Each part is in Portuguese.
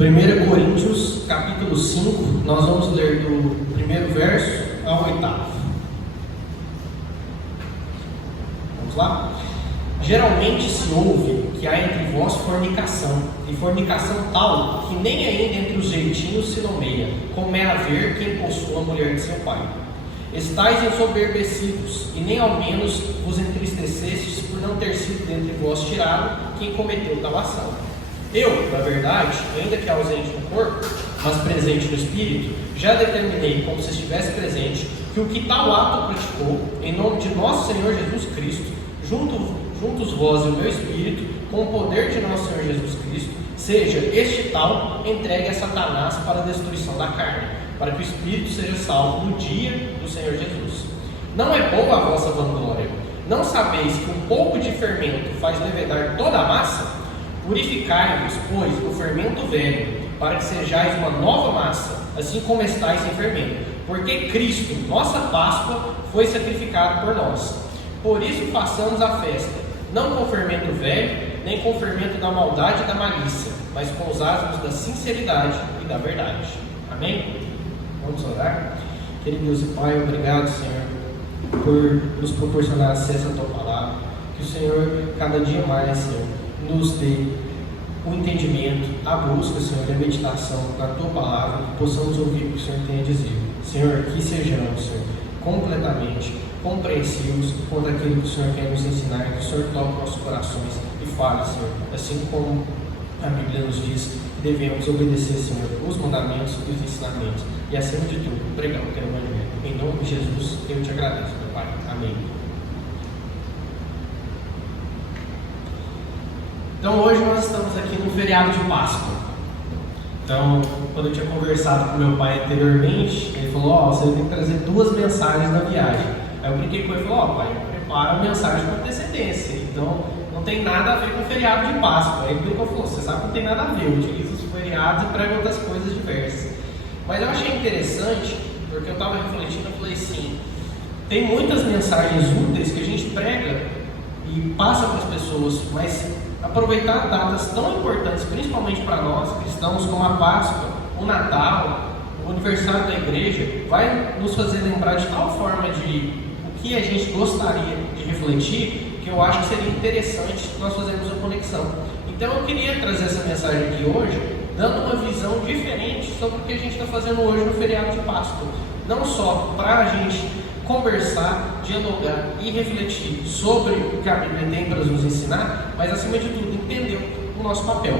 1 Coríntios, capítulo 5, nós vamos ler do primeiro verso ao 8º. Vamos lá? Geralmente se ouve que há entre vós fornicação, e fornicação tal que nem ainda entre os gentios se nomeia, como é haver quem possua a mulher de seu pai. Estais ensoberbecidos, e nem ao menos vos entristecestes por não ter sido dentre vós tirado quem cometeu tal ação. Eu, na verdade, ainda que ausente no corpo, mas presente no espírito, já determinei, como se estivesse presente, que o que tal ato praticou, em nome de nosso Senhor Jesus Cristo, juntos vós e o meu espírito, com o poder de nosso Senhor Jesus Cristo, seja este tal entregue a Satanás para a destruição da carne, para que o espírito seja salvo no dia do Senhor Jesus. Não é boa a vossa vanglória. Não sabeis que um pouco de fermento faz levedar toda a massa? Purificai-vos, pois, do fermento velho, para que sejais uma nova massa, assim como estáis sem fermento. Porque Cristo, nossa Páscoa, foi sacrificado por nós. Por isso façamos a festa, não com o fermento velho, nem com o fermento da maldade e da malícia, mas com os asmos da sinceridade e da verdade. Amém? Vamos orar? Querido Deus e Pai, obrigado, Senhor, por nos proporcionar acesso à Tua Palavra. Que o Senhor, cada dia mais, Senhor, nos dê o entendimento, a busca, Senhor, da meditação na Tua Palavra, que possamos ouvir o que o Senhor tem a dizer. Senhor, que sejamos, Senhor, completamente compreensivos quanto aquilo que o Senhor quer nos ensinar, que o Senhor toque nossos corações e fale, Senhor, assim como a Bíblia nos diz que devemos obedecer, Senhor, os mandamentos e os ensinamentos, e acima de tudo, pregar o Teu Evangelho. Em nome de Jesus, eu te agradeço, meu Pai. Amém. Então hoje nós estamos aqui no feriado de Páscoa. Então, quando eu tinha conversado com meu pai anteriormente, ele falou, você tem que trazer 2 mensagens da viagem. Aí eu brinquei com ele e falei, pai, prepara a mensagem com antecedência. Então, não tem nada a ver com o feriado de Páscoa. Aí ele brincou e falou, você sabe que não tem nada a ver, eu utilizo os feriados e prego outras coisas diversas. Mas eu achei interessante, porque eu estava refletindo, eu falei assim, tem muitas mensagens úteis que a gente prega e passa para as pessoas, mas aproveitar datas tão importantes, principalmente para nós cristãos, como a Páscoa, o Natal, o aniversário da igreja, vai nos fazer lembrar de tal forma de o que a gente gostaria de refletir, que eu acho que seria interessante nós fazermos a conexão. Então eu queria trazer essa mensagem aqui hoje, dando uma visão diferente sobre o que a gente está fazendo hoje no feriado de Páscoa. Não só para a gente conversar, dialogar e refletir sobre o que a Bíblia tem para nos ensinar, mas acima de tudo entender o nosso papel.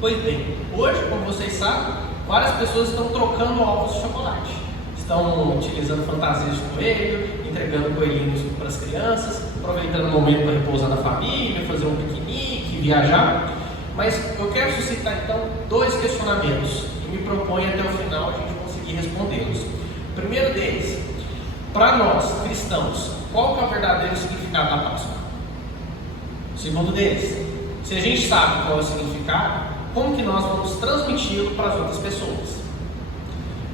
Pois bem, hoje, como vocês sabem, várias pessoas estão trocando ovos de chocolate, estão utilizando fantasias de coelho, entregando coelhinhos para as crianças, aproveitando o momento para repousar na família, fazer um piquenique, viajar. Mas eu quero suscitar então 2 questionamentos e me proponho até o final a gente conseguir respondê-los. O primeiro deles, para nós, cristãos, qual que é o verdadeiro significado da Páscoa? O segundo deles, se a gente sabe qual é o significado, como que nós vamos transmiti-lo para as outras pessoas?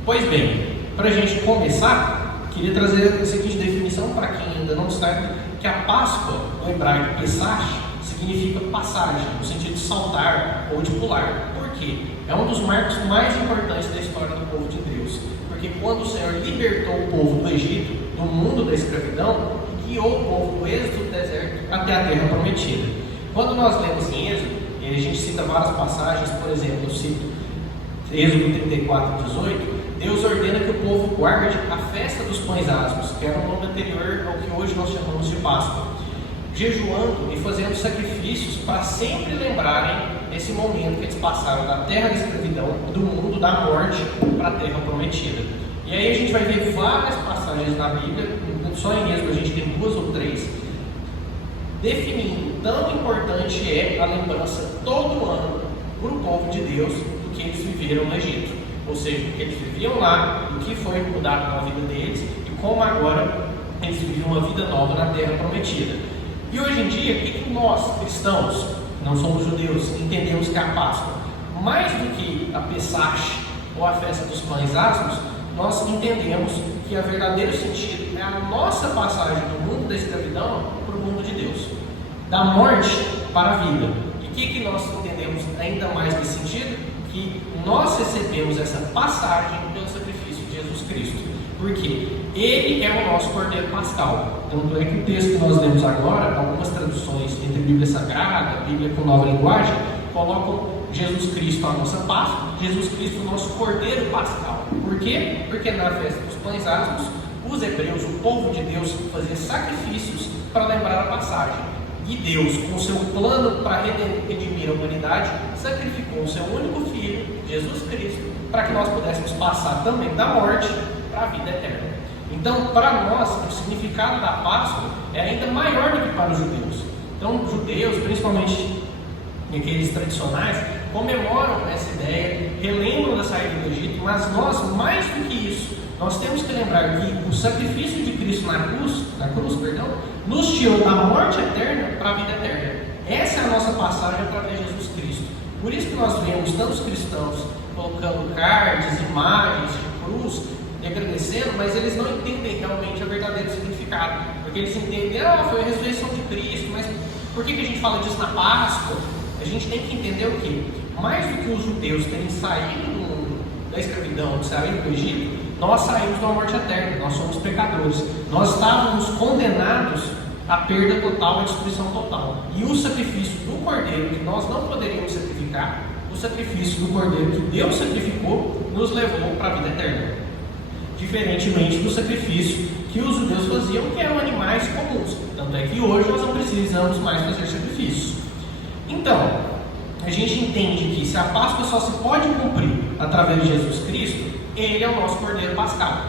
Pois bem, para a gente começar, queria trazer a seguinte definição para quem ainda não sabe, que a Páscoa, no hebraico Pesach, significa passagem, no sentido de saltar ou de pular. Por quê? É um dos marcos mais importantes da história do povo de Deus. Porque quando o Senhor libertou o povo do Egito, do mundo da escravidão, guiou o povo do êxodo do deserto até a terra prometida. Quando nós lemos em Êxodo, e a gente cita várias passagens, por exemplo, eu cito Êxodo 34, 18, Deus ordena que o povo guarde a festa dos pães asmos, que era um nome anterior ao que hoje nós chamamos de Páscoa, jejuando e fazendo sacrifícios para sempre lembrarem esse momento que eles passaram da terra da escravidão, do mundo da morte, para a terra prometida. E aí a gente vai ver várias passagens na Bíblia, só em Êxodo a gente tem 2 ou 3, definindo tão importante é a lembrança todo ano para o povo de Deus do que eles viveram no Egito, ou seja, do que eles viviam lá, do que foi mudado na vida deles e como agora eles viviam uma vida nova na terra prometida. E hoje em dia, o que nós, cristãos, não somos judeus, entendemos que é a Páscoa, mais do que a Pesach ou a festa dos pães asmos, nós entendemos que o verdadeiro sentido é a nossa passagem do mundo da escravidão para o mundo de Deus, da morte para a vida. E o que nós entendemos ainda mais nesse sentido? que nós recebemos essa passagem pelo sacrifício de Jesus Cristo, porque Ele é o nosso Cordeiro Pascal. Tanto é que o texto que nós lemos agora, algumas traduções entre Bíblia Sagrada, Bíblia com Nova Linguagem, colocam Jesus Cristo a nossa Páscoa, Jesus Cristo o nosso Cordeiro Pascal. Por quê? Porque na festa dos pães asmos, os hebreus, o povo de Deus, fazia sacrifícios para lembrar a passagem. E Deus, com seu plano para redimir a humanidade, sacrificou o seu único Filho, Jesus Cristo, para que nós pudéssemos passar também da morte para a vida eterna. Então, para nós, o significado da Páscoa é ainda maior do que para os judeus. Então, os judeus, principalmente aqueles tradicionais, comemoram essa ideia, relembram da saída do Egito, mas nós, mais do que isso, nós temos que lembrar que o sacrifício de Cristo na cruz, nos tirou da morte eterna para a vida eterna. Essa é a nossa passagem através de Jesus Cristo. Por isso que nós vemos tantos cristãos colocando cards, imagens de cruz, e agradecendo, mas eles não entendem realmente o verdadeiro significado. Porque eles entendem, foi a ressurreição de Cristo, mas por que a gente fala disso na Páscoa? A gente tem que entender o quê? Mais do que os judeus terem saído da escravidão, saído do Egito, nós saímos da morte eterna, nós somos pecadores. Nós estávamos condenados à perda total, à destruição total. E o sacrifício do Cordeiro, que nós não poderíamos sacrificar, o sacrifício do Cordeiro que Deus sacrificou, nos levou para a vida eterna. Diferentemente do sacrifício que os judeus faziam, que eram animais comuns. Tanto é que hoje nós não precisamos mais fazer sacrifícios. Então, a gente entende que se a Páscoa só se pode cumprir através de Jesus Cristo, Ele é o nosso Cordeiro Pascal.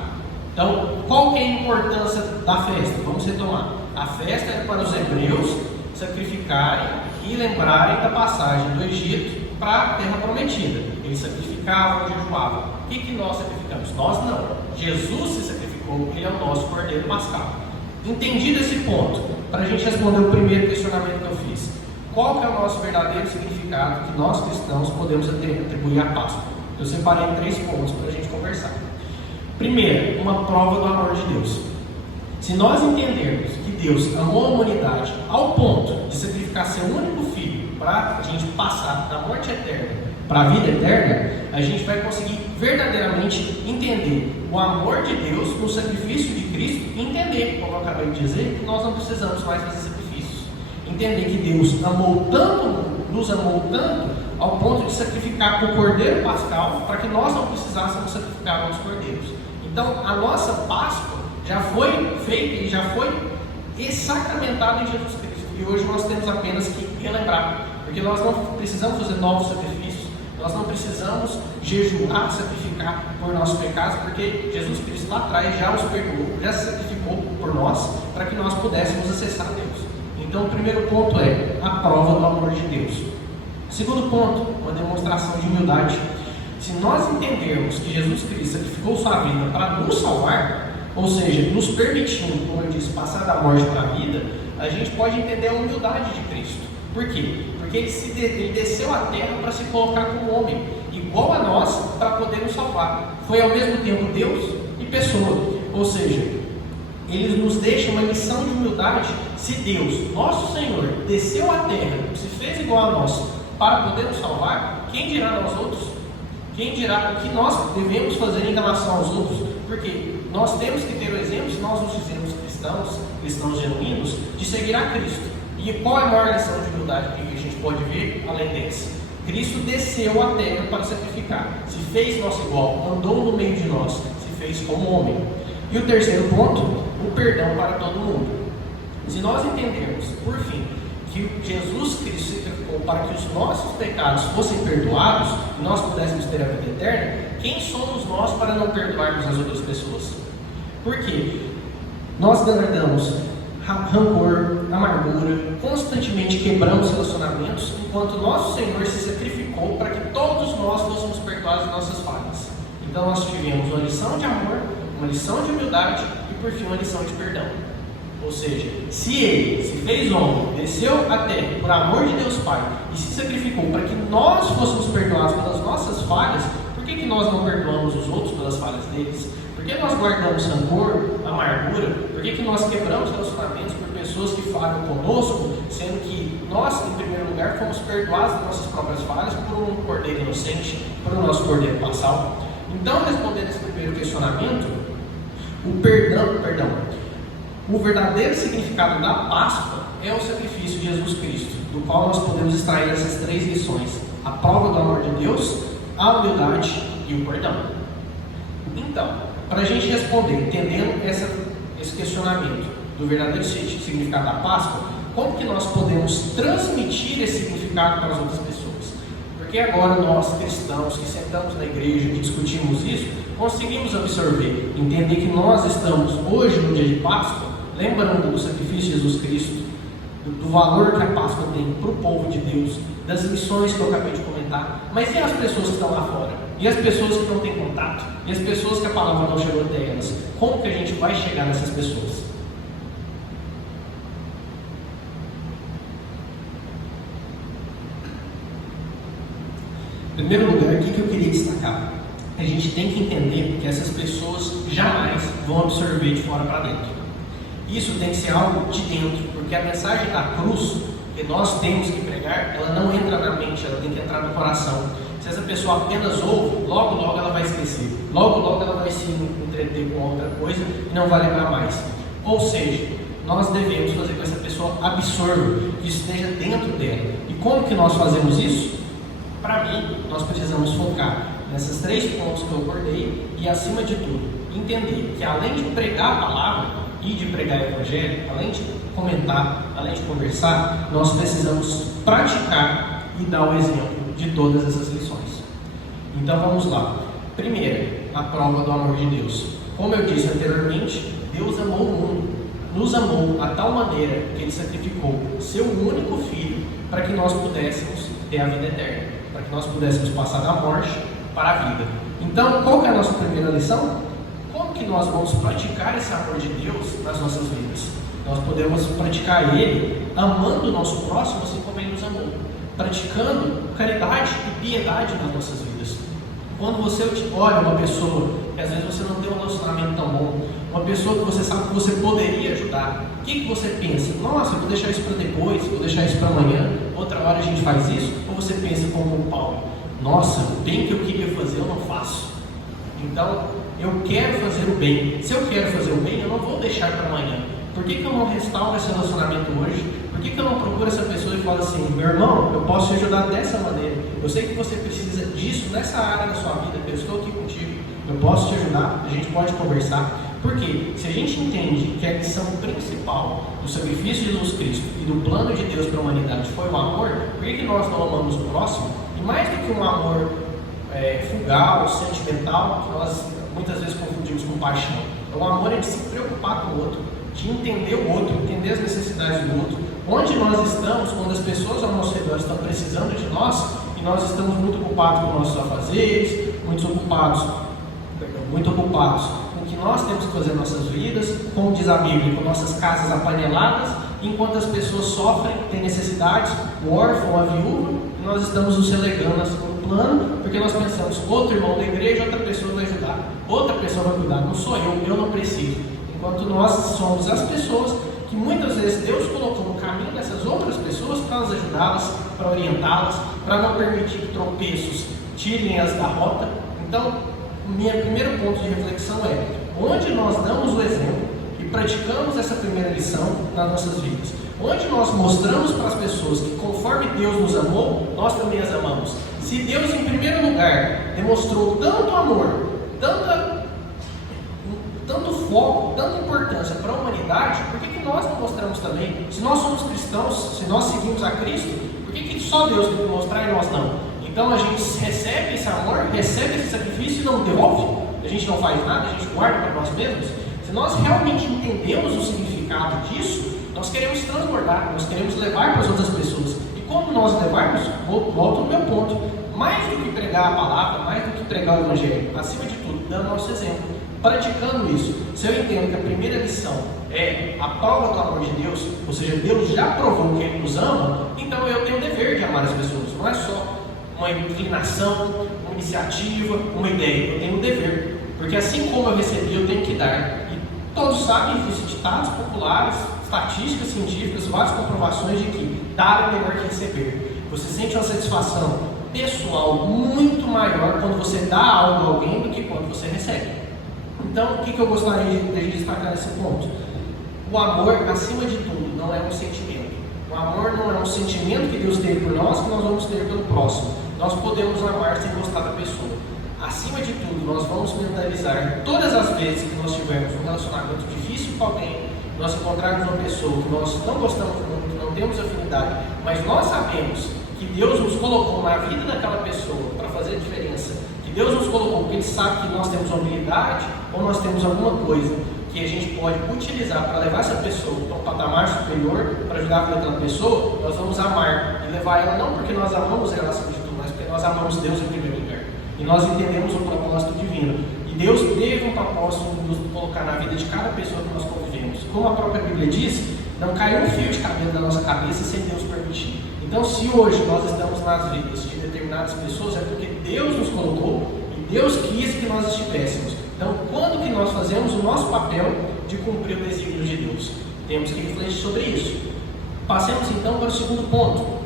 Então, qual que é a importância da festa? Vamos retomar. A festa era para os hebreus sacrificarem e lembrarem da passagem do Egito para a terra prometida. Eles sacrificavam, jejuavam. O que nós sacrificamos? Nós não. Jesus se sacrificou, Ele é o nosso Cordeiro Pascal. Entendido esse ponto, para a gente responder o primeiro questionamento que eu fiz, qual que é o nosso verdadeiro significado que nós cristãos podemos atribuir à Páscoa? Eu separei em 3 pontos para a gente conversar. Primeiro, uma prova do amor de Deus. Se nós entendermos que Deus amou a humanidade ao ponto de sacrificar seu único Filho para a gente passar da morte eterna para a vida eterna, a gente vai conseguir verdadeiramente entender o amor de Deus no sacrifício de Cristo e entender, como eu acabei de dizer, que nós não precisamos mais fazer sacrifícios. Entender que Deus nos amou tanto, ao ponto de sacrificar o Cordeiro Pascal para que nós não precisássemos sacrificar nossos cordeiros. Então, a nossa Páscoa já foi feita e já foi sacramentada em Jesus Cristo. E hoje nós temos apenas que relembrar, porque nós não precisamos fazer novos sacrifícios. Nós não precisamos jejuar, sacrificar por nossos pecados, porque Jesus Cristo lá atrás já os perdoou, já se sacrificou por nós, para que nós pudéssemos acessar Deus. Então o primeiro ponto é a prova do amor de Deus. Segundo ponto, uma demonstração de humildade. Se nós entendermos que Jesus Cristo sacrificou sua vida para nos salvar, ou seja, nos permitindo, como eu disse, passar da morte para a vida, a gente pode entender a humildade de Cristo. Por quê? Porque ele desceu à terra para se colocar como homem, igual a nós, para poder nos salvar. Foi ao mesmo tempo Deus e pessoa. Ou seja, ele nos deixa uma lição de humildade. Se Deus, nosso Senhor, desceu à terra, se fez igual a nós, para poder nos salvar, quem dirá nós outros? Quem dirá o que nós devemos fazer em relação aos outros? Porque nós temos que ter o exemplo, se nós nos dizemos cristãos genuínos, de seguir a Cristo. E qual é a maior lição de humildade que a gente pode ver além dessa? Cristo desceu à terra para sacrificar, se fez nosso igual, andou no meio de nós, se fez como homem. E o terceiro ponto, o perdão para todo mundo. Se nós entendermos, por fim, que Jesus Cristo se sacrificou para que os nossos pecados fossem perdoados e nós pudéssemos ter a vida eterna, quem somos nós para não perdoarmos as outras pessoas? Por quê? Nós guardamos rancor, amargura, constantemente quebramos relacionamentos, enquanto nosso Senhor se sacrificou para que todos nós fôssemos perdoados de nossas falhas. Então nós tivemos uma lição de amor, uma lição de humildade e por fim uma lição de perdão. Ou seja, se Ele se fez homem, desceu à terra por amor de Deus Pai e se sacrificou para que nós fôssemos perdoados pelas nossas falhas, por que nós não perdoamos os outros pelas falhas deles? Por que nós guardamos rancor, amargura? Por que nós quebramos relacionamentos por pessoas que falham conosco, sendo que nós, em primeiro lugar, fomos perdoados das nossas próprias falhas por um cordeiro inocente, por um nosso cordeiro passal. Então, respondendo esse primeiro questionamento, o verdadeiro significado da Páscoa é o sacrifício de Jesus Cristo, do qual nós podemos extrair essas 3 lições: a prova do amor de Deus, a humildade e o perdão. Então, para a gente responder, entendendo esse questionamento do verdadeiro significado da Páscoa, como que nós podemos transmitir esse significado para as outras pessoas? Porque agora nós, cristãos, que sentamos na igreja e discutimos isso, conseguimos absorver, entender que nós estamos hoje no dia de Páscoa, lembrando do sacrifício de Jesus Cristo, do valor que a Páscoa tem para o povo de Deus, das lições que eu acabei de comentar. Mas e as pessoas que estão lá fora? E as pessoas que não têm contato? E as pessoas que a palavra não chegou até elas? Como que a gente vai chegar nessas pessoas? Em primeiro lugar, o que eu queria destacar? A gente tem que entender que essas pessoas jamais vão absorver de fora para dentro. Isso tem que ser algo de dentro, porque a mensagem da cruz que nós temos que pregar, ela não entra na mente, ela tem que entrar no coração. Se essa pessoa apenas ouve, logo logo ela vai esquecer, logo logo ela vai se entreter com outra coisa e não vai lembrar mais. Ou seja, nós devemos fazer com que essa pessoa absorva, que isso esteja dentro dela. E como que nós fazemos isso? Para mim, nós precisamos focar nesses 3 pontos que eu abordei e, acima de tudo, entender que além de pregar a palavra e de pregar o evangelho, além de comentar, além de conversar, nós precisamos praticar e dar o exemplo de todas essas lições. Então vamos lá. Primeiro, a prova do amor de Deus. Como eu disse anteriormente, Deus amou o mundo, nos amou a tal maneira que Ele sacrificou seu único Filho para que nós pudéssemos ter a vida eterna, para que nós pudéssemos passar da morte para a vida. Então, qual que é a nossa primeira lição? Como que nós vamos praticar esse amor de Deus nas nossas vidas? Nós podemos praticar Ele amando o nosso próximo assim como Ele nos amou, praticando caridade e piedade nas nossas vidas. Quando você olha uma pessoa que às vezes você não tem um relacionamento tão bom, uma pessoa que você sabe que você poderia ajudar, o que você pensa? Nossa, eu vou deixar isso para depois, vou deixar isso para amanhã, outra hora a gente faz isso? Ou você pensa como o Paulo? Nossa, o bem que eu queria fazer eu não faço. Então, eu quero fazer o bem. Se eu quero fazer o bem, eu não vou deixar para amanhã. Por que eu não restauro esse relacionamento hoje? Por que eu não procuro essa pessoa e falo assim: meu irmão, eu posso te ajudar dessa maneira. Eu sei que você precisa disso nessa área da sua vida. Eu estou aqui contigo. Eu posso te ajudar. A gente pode conversar. Porque se a gente entende que a lição principal do sacrifício de Jesus Cristo e do plano de Deus para a humanidade foi o amor, por que nós não amamos o próximo? E mais do que um amor fugal, sentimental, que nós muitas vezes confundimos com paixão. O amor é de se preocupar com o outro, de entender o outro, entender as necessidades do outro. Onde nós estamos, quando as pessoas ao nosso redor estão precisando de nós, e nós estamos muito ocupados com nossos afazeres, muito ocupados com o que nós temos que fazer em nossas vidas, como diz a Bíblia, com nossas casas apaneladas, enquanto as pessoas sofrem, têm necessidades, o órfão, a viúva, e nós estamos nos relegando a segundo plano, porque nós pensamos: outro irmão da igreja, outra pessoa vai ajudar, outra pessoa vai cuidar, não sou eu não preciso. Enquanto nós somos as pessoas que muitas vezes Deus colocou no caminho dessas outras pessoas para nos ajudá-las, para orientá-las, para não permitir que tropeços tirem-as da rota. Então, meu primeiro ponto de reflexão é: onde nós damos o exemplo e praticamos essa primeira lição nas nossas vidas? Onde nós mostramos para as pessoas que conforme Deus nos amou, nós também as amamos. Se Deus, em primeiro lugar, demonstrou tanto amor, tanto foco, tanta importância para a humanidade, por que nós não mostramos também? Se nós somos cristãos, se nós seguimos a Cristo, por que só Deus tem que mostrar e nós não? Então a gente recebe esse amor, recebe esse sacrifício e não devolve? A gente não faz nada, a gente guarda para nós mesmos? Se nós realmente entendemos o significado disso, nós queremos transbordar, nós queremos levar para as outras pessoas. E como nós levarmos, volto ao meu ponto, mais do que pregar a palavra, mais do que pregar o evangelho, acima de tudo, dando nosso exemplo, praticando isso. Se eu entendo que a primeira lição é a prova do amor de Deus, ou seja, Deus já provou que Ele nos ama, então eu tenho o dever de amar as pessoas. Não é só uma inclinação, uma iniciativa, uma ideia. Eu tenho um dever, porque assim como eu recebi, eu tenho que dar. E todos sabem, existem ditados populares, estatísticas científicas, várias comprovações de que dar é melhor que receber. Você sente uma satisfação pessoal muito maior quando você dá algo a alguém do que quando você recebe. Então, o que eu gostaria de destacar nesse ponto? O amor, acima de tudo, não é um sentimento. O amor não é um sentimento que Deus teve por nós, que nós vamos ter pelo próximo. Nós podemos amar sem gostar da pessoa. Acima de tudo, nós vamos mentalizar todas as vezes que nós tivermos um relacionamento difícil com alguém, nós encontrarmos uma pessoa que nós não gostamos muito, não temos afinidade, mas nós sabemos que Deus nos colocou na vida daquela pessoa para fazer a diferença, que Deus nos colocou porque Ele sabe que nós temos uma habilidade ou nós temos alguma coisa que a gente pode utilizar para levar essa pessoa para um patamar superior, para ajudar a vida daquela pessoa, nós vamos amar e levar ela não porque nós amamos ela acima de tudo, mas porque nós amamos Deus em primeiro lugar. E nós entendemos o propósito divino. E Deus teve um propósito de nos colocar na vida de cada pessoa que nós convivemos. Como a própria Bíblia diz, não caiu um fio de cabelo da nossa cabeça sem Deus permitir. Então, se hoje nós estamos nas vidas de determinadas pessoas, é porque Deus nos colocou e Deus quis que nós estivéssemos. Então, quando que nós fazemos o nosso papel de cumprir o desígnio de Deus? Temos que refletir sobre isso. Passemos então para o segundo ponto.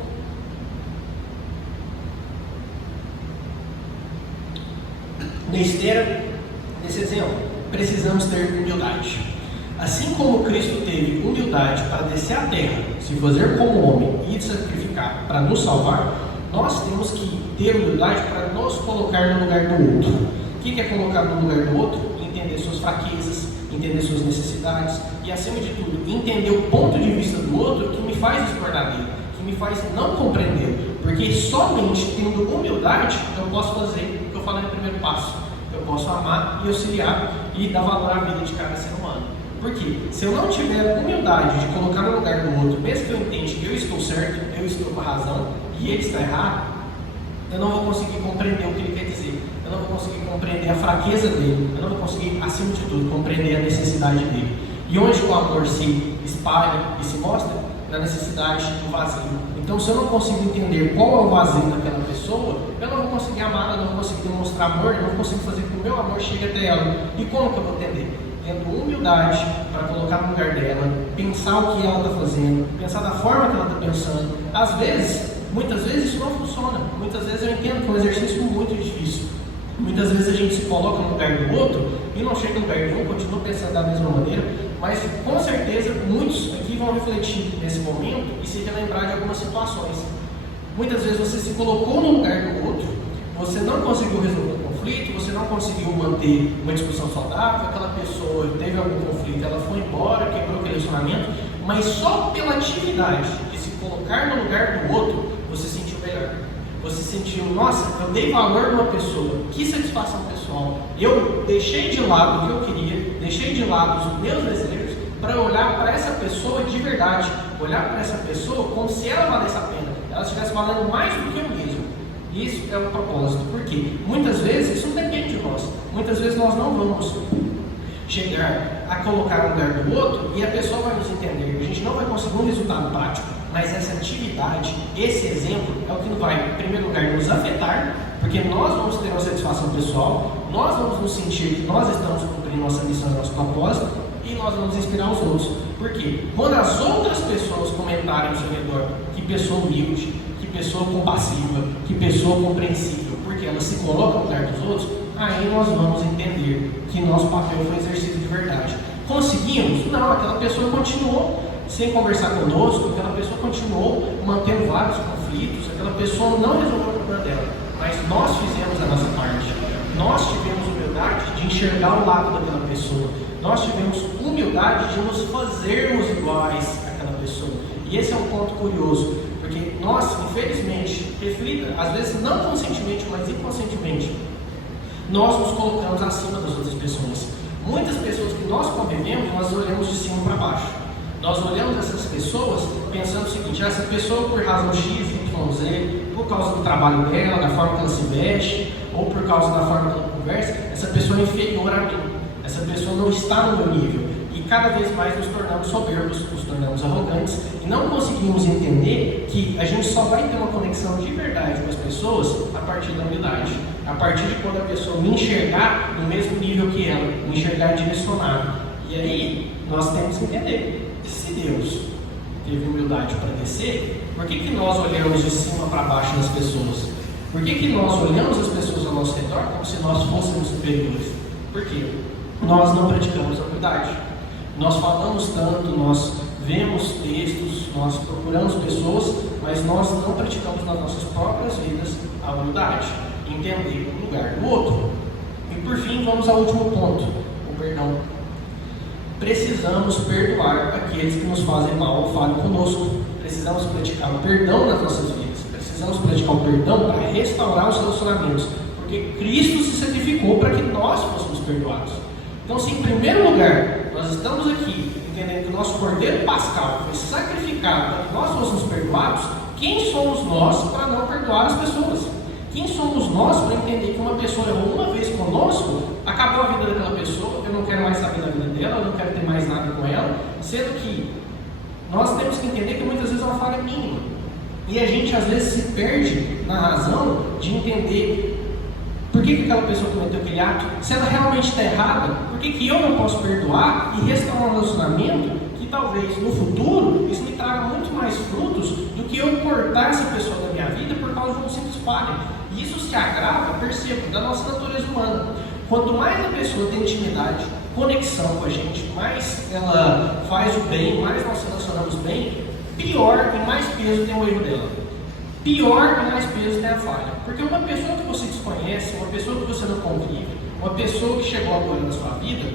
Nesse exemplo, precisamos ter humildade. Assim como Cristo teve humildade para descer à terra, se fazer como homem e sacrificar para nos salvar, nós temos que ter humildade para nos colocar no lugar do outro. O que é colocar no lugar do outro? Entender suas fraquezas, entender suas necessidades e, acima de tudo, entender o ponto de vista do outro que me faz discordar dele, que me faz não compreender. Porque somente tendo humildade eu posso fazer o que eu falei no primeiro passo. Eu posso amar e auxiliar e dar valor à vida de cada ser humano. Porque se eu não tiver humildade de colocar no lugar do outro, mesmo que eu entenda que eu estou certo, eu estou com a razão e ele está errado, eu não vou conseguir compreender o que ele quer dizer. Eu não vou conseguir compreender a fraqueza dele. Eu não vou conseguir, acima de tudo, compreender a necessidade dele. E onde o amor se espalha e se mostra? Na necessidade do vazio. Então, se eu não consigo entender qual é o vazio daquela pessoa, eu não vou conseguir amar, eu não vou conseguir demonstrar amor, eu não vou conseguir fazer com que o meu amor chegue até ela. E como que eu vou entender? Tendo humildade para colocar no lugar dela, pensar o que ela está fazendo, pensar da forma que ela está pensando. Às vezes, muitas vezes isso não funciona. Muitas vezes eu entendo que é um exercício muito difícil. Muitas vezes a gente se coloca no lugar do outro e não chega no lugar nenhum, continua pensando da mesma maneira, mas com certeza muitos aqui vão refletir nesse momento e se relembrar de algumas situações. Muitas vezes você se colocou no lugar do outro, você não conseguiu resolver o conflito, você não conseguiu manter uma discussão saudável, aquela pessoa teve algum conflito, ela foi embora, quebrou aquele relacionamento, mas só pela atividade de se colocar no lugar do outro, você sentiu melhor. Você sentiu, nossa, eu dei valor numa pessoa, que satisfação pessoal. Eu deixei de lado o que eu queria, deixei de lado os meus desejos para olhar para essa pessoa de verdade, olhar para essa pessoa como se ela valesse a pena, ela estivesse valendo mais do que eu mesmo. Isso é o propósito, porque muitas vezes isso não depende de nós, muitas vezes nós não vamos chegar a colocar no lugar do outro e a pessoa vai nos entender, a gente não vai conseguir um resultado prático. Mas essa atividade, esse exemplo, é o que vai, em primeiro lugar, nos afetar, porque nós vamos ter uma satisfação pessoal, nós vamos nos sentir que nós estamos cumprindo nossa missão, nosso propósito, e nós vamos inspirar os outros. Por quê? Quando as outras pessoas comentarem ao seu redor, que pessoa humilde, que pessoa compassiva, que pessoa compreensível, porque ela se coloca no lugar dos outros, aí nós vamos entender que nosso papel foi exercido de verdade. Conseguimos? Não, aquela pessoa continuou sem conversar conosco, aquela pessoa continuou mantendo vários conflitos, aquela pessoa não resolveu o problema dela, mas nós fizemos a nossa parte, nós tivemos humildade de enxergar o lado daquela pessoa, nós tivemos humildade de nos fazermos iguais àquela pessoa, e esse é um ponto curioso, porque nós, infelizmente, reflita, às vezes não conscientemente, mas inconscientemente, nós nos colocamos acima das outras pessoas. Muitas pessoas que nós convivemos, nós olhamos de cima para baixo. Nós olhamos essas pessoas pensando o seguinte: essa pessoa por razão X, Y, Z, por causa do trabalho dela, da forma que ela se veste, ou por causa da forma que ela conversa, essa pessoa é inferior a mim, essa pessoa não está no meu nível. E cada vez mais nos tornamos soberbos, nos tornamos arrogantes e não conseguimos entender que a gente só vai ter uma conexão de verdade com as pessoas a partir da humildade, a partir de quando a pessoa me enxergar no mesmo nível que ela, me enxergar direcionado. E aí nós temos que entender. Se Deus teve humildade para descer, por que nós olhamos de cima para baixo nas pessoas? Por que nós olhamos as pessoas ao nosso redor como se nós fôssemos superiores? Por quê? Nós não praticamos a humildade. Nós falamos tanto, nós vemos textos, nós procuramos pessoas, mas nós não praticamos nas nossas próprias vidas a humildade, entender o lugar do outro. E por fim, vamos ao último ponto, o perdão. Precisamos perdoar aqueles que nos fazem mal ou falham conosco. Precisamos praticar o perdão nas nossas vidas. Precisamos praticar o perdão para restaurar os relacionamentos, porque Cristo se sacrificou para que nós fôssemos perdoados. Então, se em primeiro lugar nós estamos aqui entendendo que o nosso Cordeiro Pascal foi sacrificado para que nós fôssemos perdoados, quem somos nós para não perdoar as pessoas? Quem somos nós para entender que uma pessoa errou uma vez conosco, acabou a vida daquela pessoa, eu não quero mais saber da vida dela, eu não quero ter mais nada com ela, sendo que nós temos que entender que muitas vezes é uma falha mínima. E a gente às vezes se perde na razão de entender por que aquela pessoa cometeu aquele ato, se ela realmente está errada, por que eu não posso perdoar e restaurar um relacionamento que talvez no futuro isso me traga muito mais frutos do que eu cortar essa pessoa da minha vida por causa de um simples falha. E isso se agrava, percebo, da nossa natureza humana. Quanto mais a pessoa tem intimidade, conexão com a gente, mais ela faz o bem, mais nós relacionamos bem, pior e mais peso tem o erro dela. Pior e mais peso tem a falha. Porque uma pessoa que você desconhece, uma pessoa que você não convive, uma pessoa que chegou agora na sua vida,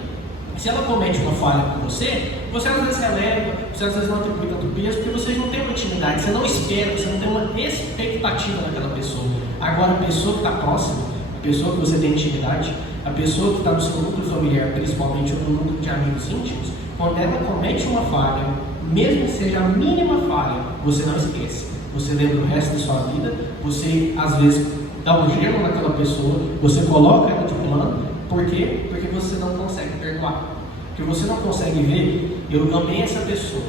se ela comete uma falha com você às vezes releva, você às vezes não atribui tanto peso, porque vocês não têm uma intimidade, você não espera, você não tem uma expectativa naquela pessoa. Agora, a pessoa que está próxima, a pessoa que você tem intimidade, a pessoa que está no seu núcleo familiar, principalmente no núcleo de amigos íntimos, quando ela comete uma falha, mesmo que seja a mínima falha, você não esquece. Você lembra o resto da sua vida, você às vezes dá um gelo naquela pessoa, você coloca ela de plano. Por quê? Porque você não consegue perdoar. Porque você não consegue ver, eu amei essa pessoa,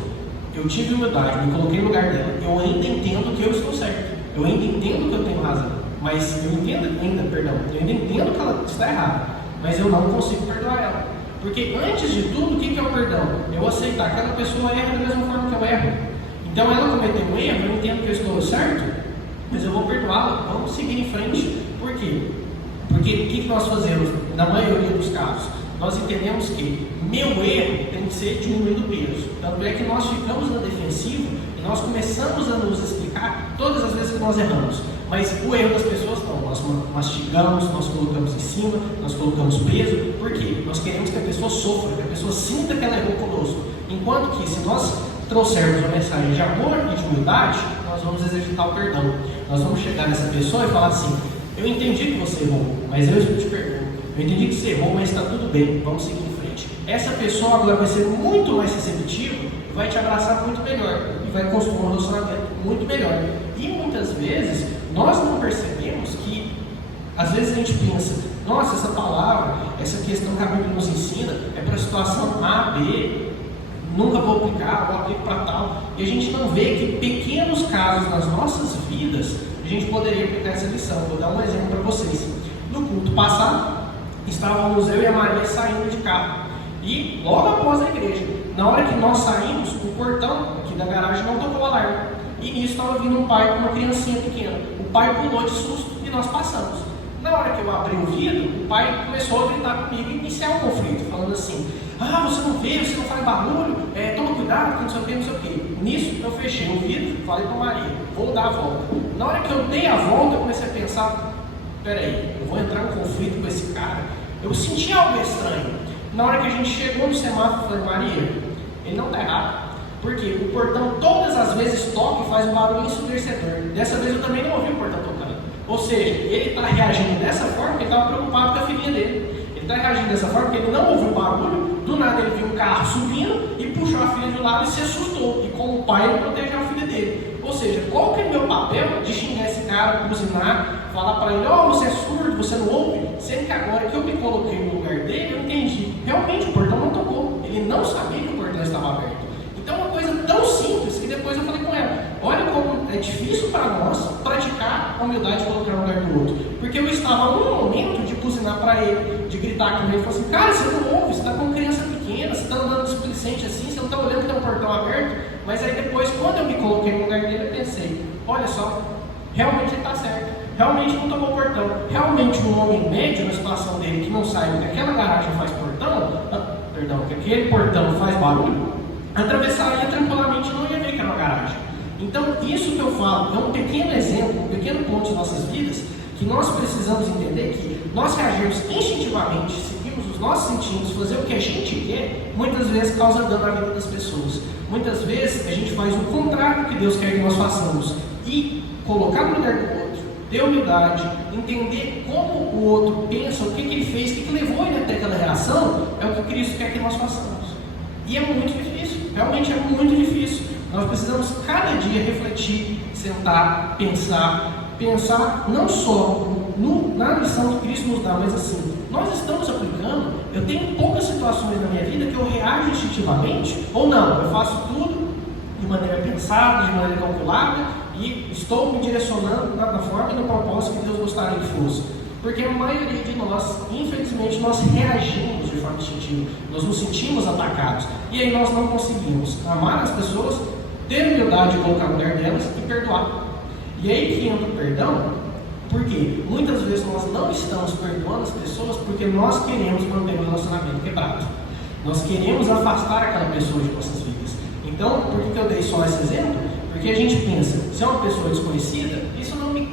eu tive humildade, me coloquei no lugar dela, eu ainda entendo que eu estou certo, eu ainda entendo que eu tenho razão, mas eu ainda entendo que ela está errada, mas eu não consigo perdoar ela. Porque antes de tudo, o que é o perdão? Eu aceitar que aquela pessoa erra da mesma forma que eu erro. Então ela cometeu um erro, eu entendo que eu estou certo, mas eu vou perdoá-la, vamos seguir em frente. Por quê? Porque o que nós fazemos na maioria dos casos? Nós entendemos que meu erro tem que ser diminuindo o peso. Tanto é que nós ficamos na defensiva e nós começamos a nos explicar todas as vezes que nós erramos. Mas o erro das pessoas não, nós mastigamos, nós colocamos em cima, nós colocamos peso. Por quê? Nós queremos que a pessoa sofra, que a pessoa sinta que ela errou conosco. Enquanto que se nós trouxermos uma mensagem de amor e de humildade, nós vamos exercitar o perdão. Nós vamos chegar nessa pessoa e falar assim: eu entendi que você errou, mas eu te perdoo. Eu entendi que você errou, mas está tudo bem, vamos seguir em frente. Essa pessoa agora vai ser muito mais receptiva, vai te abraçar muito melhor e vai construir um relacionamento muito melhor. E muitas vezes nós não percebemos que, às vezes a gente pensa, nossa, essa palavra, essa questão que a Bíblia nos ensina é para a situação A, B, nunca vou aplicar, vou aplicar para tal. E a gente não vê que pequenos casos nas nossas vidas a gente poderia aplicar essa lição. Vou dar um exemplo para vocês. No culto passado, estávamos eu e a Maria saindo de carro. E logo após a igreja, na hora que nós saímos, o portão aqui da garagem não tocou alarme. E nisso estava vindo um pai com uma criancinha pequena. O pai pulou de susto e nós passamos. Na hora que eu abri o vidro, o pai começou a gritar comigo e iniciar um conflito, falando assim: ah, você não vê, você não faz barulho, toma cuidado, que não sei o que, não sei o que. Nisso eu fechei o vidro, falei para Maria: vou dar a volta. Na hora que eu dei a volta, eu comecei a pensar: peraí, eu vou entrar em conflito com esse cara. Eu senti algo estranho. Na hora que a gente chegou no semáforo, eu falei: Maria, ele não está errado. Porque o portão todas as vezes toca e faz um barulho ensurdecedor. Dessa vez eu também não ouvi o portão tocando. Ou seja, ele está reagindo dessa forma porque ele estava preocupado com a filhinha dele. Ele está reagindo dessa forma porque ele não ouviu o barulho. Do nada ele viu um carro subindo e puxou a filha de lado e se assustou. E como pai, ele protegeu a filha dele. Ou seja, qual que é o meu papel de xingar esse cara, buzinar, falar para ele: ó, você é surdo, você não ouve? Sendo que agora que eu me coloquei no lugar dele, eu entendi. Realmente o portão não tocou. Ele não sabia que o portão estava aberto. Então, uma coisa tão simples que depois eu falei com ela: olha como é difícil para nós praticar a humildade e colocar no lugar do outro. Porque eu estava num momento de buzinar para ele, de gritar com ele, e falar assim, cara, você não ouve, você está com criança pequena, você está andando displicente assim, você não está olhando que tem um portão aberto. Mas aí depois, quando eu me coloquei no lugar dele, eu pensei, olha só, realmente ele está certo, realmente não tomou portão. Realmente um homem médio na situação dele, que não saiba que aquela garagem faz portão, que aquele portão faz barulho, atravessaria tranquilamente e não ia ver que era uma garagem. Então, isso que eu falo é um pequeno exemplo, um pequeno ponto de nossas vidas, que nós precisamos entender que nós reagimos instintivamente, seguimos os nossos sentidos, fazer o que a gente quer, muitas vezes causa dano à vida das pessoas. Muitas vezes a gente faz o contrário do que Deus quer que nós façamos. E colocar no lugar do outro, ter humildade, entender como o outro pensa, o que ele fez, o que levou ele até aquela reação, é o que Cristo quer que nós façamos. E é muito difícil, realmente é muito difícil. Nós precisamos cada dia refletir, sentar, pensar não só na lição que Cristo nos dá, mas assim, nós estamos aplicando. Eu tenho poucas situações na minha vida que eu reajo instintivamente, ou não, eu faço tudo de maneira pensada, de maneira calculada, e estou me direcionando na forma e no propósito que Deus gostaria que fosse. Porque a maioria de nós, infelizmente, nós reagimos de forma instintiva, nós nos sentimos atacados, e aí nós não conseguimos amar as pessoas, ter humildade de colocar no lugar delas e perdoar. E aí que entra o perdão, porque muitas vezes nós não estamos perdoando as pessoas porque nós queremos manter o relacionamento quebrado. Nós queremos afastar aquela pessoa de nossas vidas. Então, por que eu dei só esse exemplo? Porque a gente pensa, se é uma pessoa desconhecida, isso não me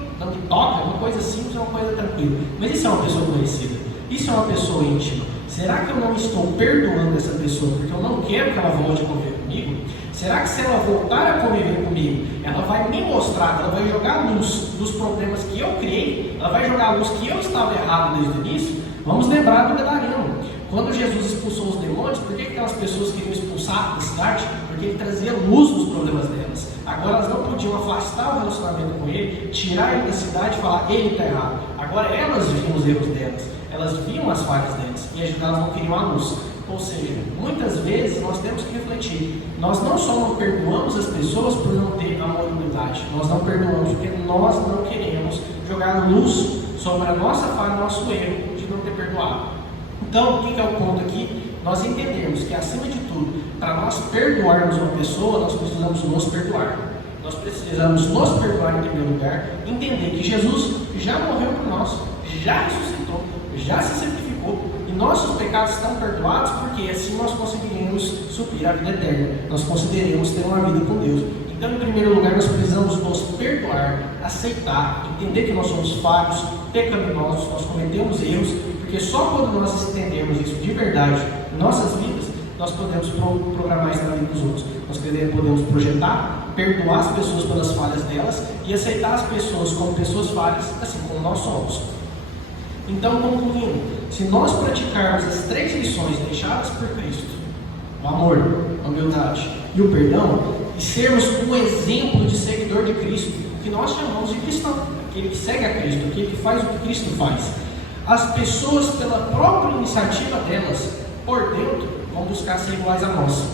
toca, é uma coisa simples, é uma coisa tranquila. Mas e se é uma pessoa conhecida? E se é uma pessoa íntima? Será que eu não estou perdoando essa pessoa porque eu não quero que ela volte a conviver comigo? Será que se ela voltar a conviver comigo, ela vai me mostrar, ela vai jogar luz dos problemas que eu criei, ela vai jogar luz que eu estava errado desde o início? Vamos lembrar do gadareno. Quando Jesus expulsou os demônios, por que aquelas pessoas queriam expulsar da cidade? Porque ele trazia luz dos problemas delas. Agora elas não podiam afastar o relacionamento com ele, tirar ele da cidade e falar, ele está errado. Agora elas viam os erros delas, elas viam as falhas delas, e elas não queriam a luz. Ou seja, muitas vezes nós temos que refletir. Nós não só não perdoamos as pessoas por não ter amor e humildade, nós não perdoamos porque nós não queremos jogar luz sobre a nossa falha, o nosso erro de não ter perdoado. Então, o que é o ponto aqui? Nós entendemos que, acima de tudo, para nós perdoarmos uma pessoa, nós precisamos nos perdoar. Nós precisamos nos perdoar em primeiro lugar, entender que Jesus já morreu por nós, já ressuscitou, já se sacrificou, e nossos pecados estão perdoados, porque assim nós conseguiremos suprir a vida eterna, nós conseguiremos ter uma vida com Deus. Então, em primeiro lugar, nós precisamos nos perdoar, aceitar, entender que nós somos falhos, pecaminosos, nós cometemos erros, porque só quando nós entendermos isso de verdade em nossas vidas, nós podemos programar isso na vida dos outros. Nós podemos projetar, perdoar as pessoas pelas falhas delas e aceitar as pessoas como pessoas falhas, assim como nós somos. Então, concluindo, se nós praticarmos as 3 lições deixadas por Cristo, o amor, a humildade e o perdão, e sermos um exemplo de seguidor de Cristo, que nós chamamos de cristão, aquele que segue a Cristo, aquele que faz o que Cristo faz, as pessoas, pela própria iniciativa delas, por dentro, vão buscar ser iguais a nós.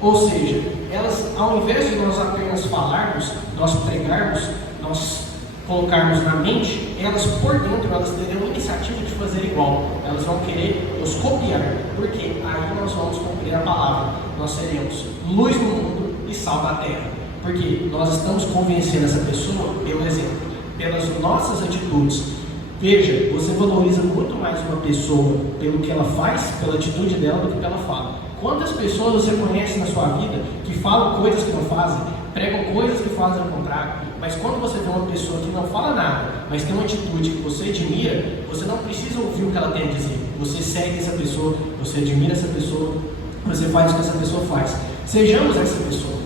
Ou seja, elas, ao invés de nós apenas falarmos, nós pregarmos, nós colocarmos na mente, elas por dentro, elas terão a iniciativa de fazer igual. Elas vão querer nos copiar, porque aí nós vamos cumprir a palavra. Nós seremos luz no mundo e sal da terra. Porque nós estamos convencendo essa pessoa pelo exemplo, pelas nossas atitudes. Veja, você valoriza muito mais uma pessoa pelo que ela faz, pela atitude dela, do que pela fala. Quantas pessoas você conhece na sua vida que falam coisas que não fazem, pregam coisas que fazem ao contrário, mas quando você vê uma pessoa que não fala nada, mas tem uma atitude que você admira, você não precisa ouvir o que ela tem a dizer. Você segue essa pessoa, você admira essa pessoa, você faz o que essa pessoa faz. Sejamos essa pessoa.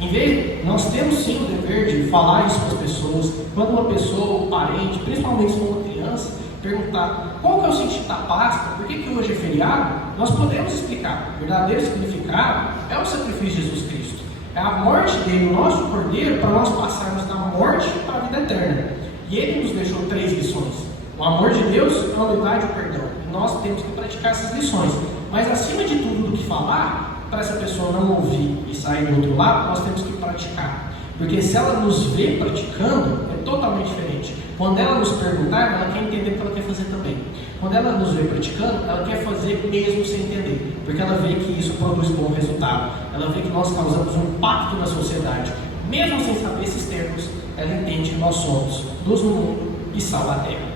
Em vez, nós temos sim o dever de falar isso para as pessoas. Quando uma pessoa, um parente, principalmente se for uma criança, perguntar qual que é o sentido da Páscoa, por que hoje é feriado, nós podemos explicar. O verdadeiro significado é o sacrifício de Jesus Cristo. É a morte dele, o nosso cordeiro, para nós passarmos da morte para a vida eterna. E ele nos deixou 3 lições: o amor de Deus, a humildade e o perdão. E nós temos que praticar essas lições. Mas acima de tudo do que falar, para essa pessoa não ouvir e sair do outro lado, nós temos que praticar. Porque se ela nos vê praticando, é totalmente diferente. Quando ela nos perguntar, ela quer entender o que ela quer fazer também. Quando ela nos vê praticando, ela quer fazer mesmo sem entender, porque ela vê que isso produz bom resultado, ela vê que nós causamos um impacto na sociedade. Mesmo sem saber esses termos, ela entende que nós somos luz no mundo e sal da terra.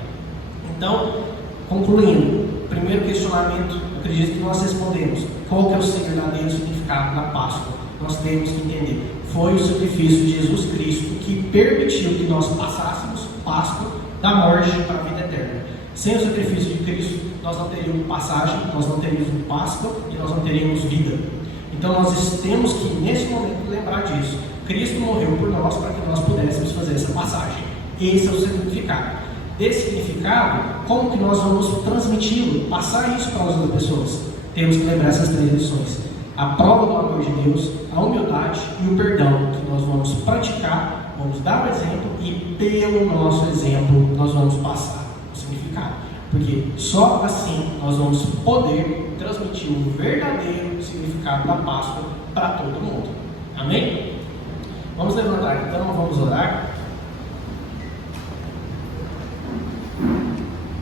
Então, concluindo, primeiro questionamento, acredito que nós respondemos. Qual que é o seu verdadeiro significado da Páscoa? Nós temos que entender. Foi o sacrifício de Jesus Cristo que permitiu que nós passássemos Páscoa da morte para a vida eterna. Sem o sacrifício de Cristo, nós não teríamos passagem, nós não teríamos Páscoa e nós não teríamos vida. Então nós temos que, nesse momento, lembrar disso. Cristo morreu por nós para que nós pudéssemos fazer essa passagem. Esse é o significado. Desse significado, como que nós vamos transmiti-lo, passar isso para as outras pessoas? Temos que lembrar essas 3 lições. A prova do amor de Deus, a humildade e o perdão, que nós vamos praticar, vamos dar o exemplo e pelo nosso exemplo nós vamos passar o significado. Porque só assim nós vamos poder transmitir o verdadeiro significado da Páscoa para todo mundo. Amém? Vamos levantar então, vamos orar.